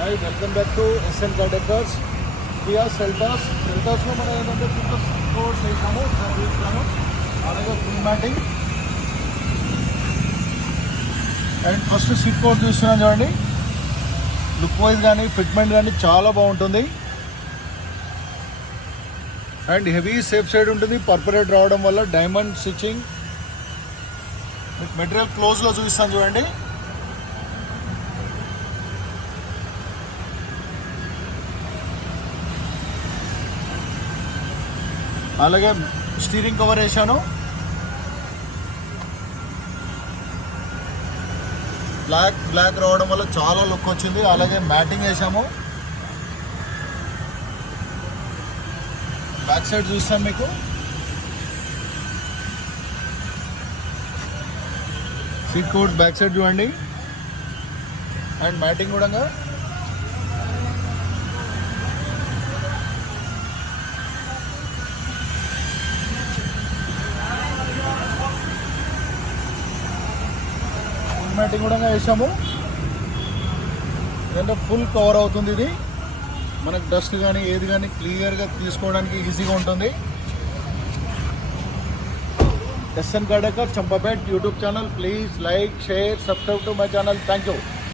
Hi, welcome back to SN car decors. Kia సెల్టాస్లో మనం ఏంటంటే చుట్టూ కోర్స్ వేసాము, చూస్తాము. అలాగే full matting and first seat coat చూస్తున్నాం చూడండి. లుక్ వైజ్ కానీ ఫిట్మెంట్ కానీ చాలా బాగుంటుంది అండ్ హెవీ సేఫ్ సైడ్ ఉంటుంది. పర్పరేట్ రావడం వల్ల డైమండ్ స్టిచ్చింగ్. మెటీరియల్ క్లోజ్లో చూపిస్తాను చూడండి. అలాగే స్టీరింగ్ కవర్ వేసాను. బ్లాక్ రావడం వల్ల చాలా లుక్ వచ్చింది. అలాగే మ్యాటింగ్ వేసాము. బ్యాక్ సైడ్ చూస్తాను మీకు. సీట్ కోట్ బ్యాక్ సైడ్ చూడండి అండ్ మ్యాటింగ్ కూడా మ్యాటింగ్ కూడా వేసాము. ఎందుకంటే ఫుల్ కవర్ అవుతుంది. ఇది మనకు డస్ట్ కానీ ఏది కానీ క్లియర్గా తీసుకోవడానికి ఈజీగా ఉంటుంది. SN car decors Champapet YouTube channel. Please like, share, subscribe to my channel. Thank you.